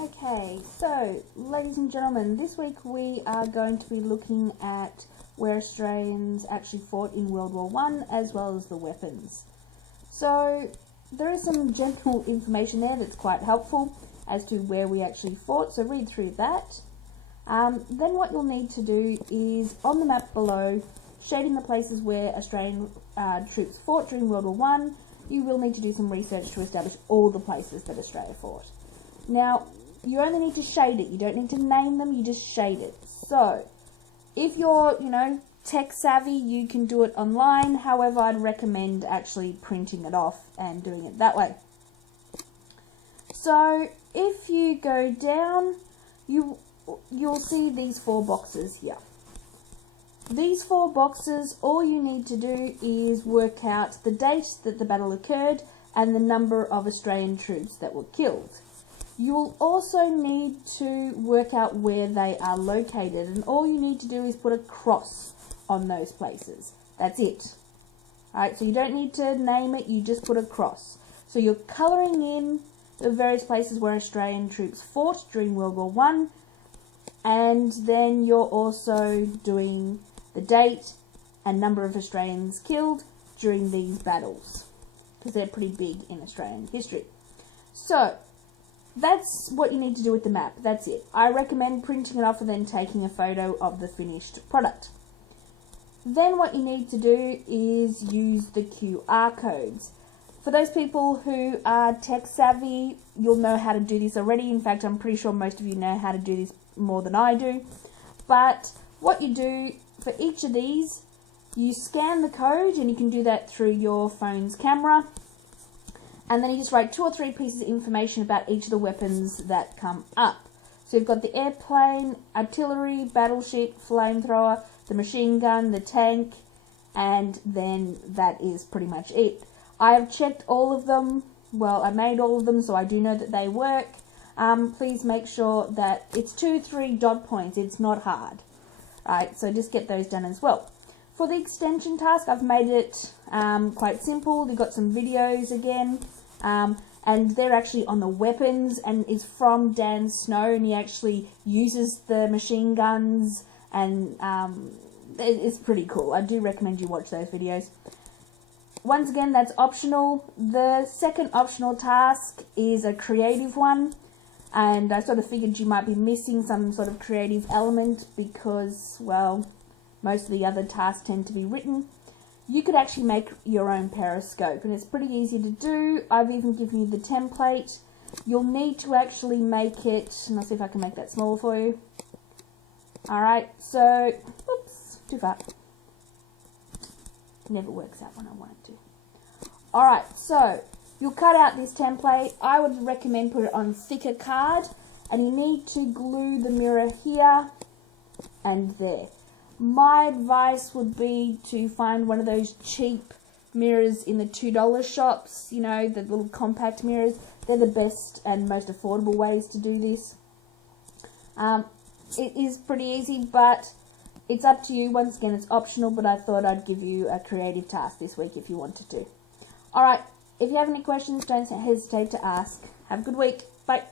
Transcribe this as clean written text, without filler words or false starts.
Okay, so ladies and gentlemen, this week we are going to be looking at where Australians actually fought in World War One, as well as the weapons. So there is some general information there that's quite helpful as to where we actually fought, so read through that. Then what you'll need to do is, on the map below, shading the places where Australian troops fought during World War One, you will need to do some research to establish all the places that Australia fought. Now, you only need to shade it. You don't need to name them, you just shade it. So, if you're, tech savvy, you can do it online. However, I'd recommend actually printing it off and doing it that way. So, if you go down, you'll see these 4 boxes here. These 4 boxes, all you need to do is work out the date that the battle occurred and the number of Australian troops that were killed. You will also need to work out where they are located, and all you need to do is put a cross on those places. That's it. Alright, so you don't need to name it, you just put a cross. So you're colouring in the various places where Australian troops fought during World War One, and then you're also doing the date and number of Australians killed during these battles, because they're pretty big in Australian history. So, that's what you need to do with the map. That's it. I recommend printing it off and then taking a photo of the finished product. Then what you need to do is use the QR codes. For those people who are tech savvy, you'll know how to do this already. In fact, I'm pretty sure most of you know how to do this more than I do. But what you do for each of these, you scan the code, and you can do that through your phone's camera. And then you just write 2 or 3 pieces of information about each of the weapons that come up. So you've got the airplane, artillery, battleship, flamethrower, the machine gun, the tank, and then that is pretty much it. I have checked all of them. Well, I made all of them, so I do know that they work. Please make sure that it's 2-3 dot points. It's not hard. Right, so just get those done as well. For the extension task, I've made it quite simple. They've got some videos again, and they're actually on the weapons, and is from Dan Snow, and he actually uses the machine guns, and it's pretty cool. I do recommend you watch those videos. Once again, that's optional. The second optional task is a creative one, and I sort of figured you might be missing some sort of creative element because, well, most of the other tasks tend to be written. You could actually make your own periscope, and it's pretty easy to do. I've even given you the template. You'll need to actually make it, and I'll see if I can make that smaller for you. Alright, so, oops, too far. Never works out when I want it to. Alright, so, you'll cut out this template. I would recommend put it on thicker card, and you need to glue the mirror here and there. My advice would be to find one of those cheap mirrors in the $2 shops, the little compact mirrors. They're the best and most affordable ways to do this. It is pretty easy, but it's up to you. Once again, it's optional, but I thought I'd give you a creative task this week if you wanted to. Alright, if you have any questions, don't hesitate to ask. Have a good week. Bye.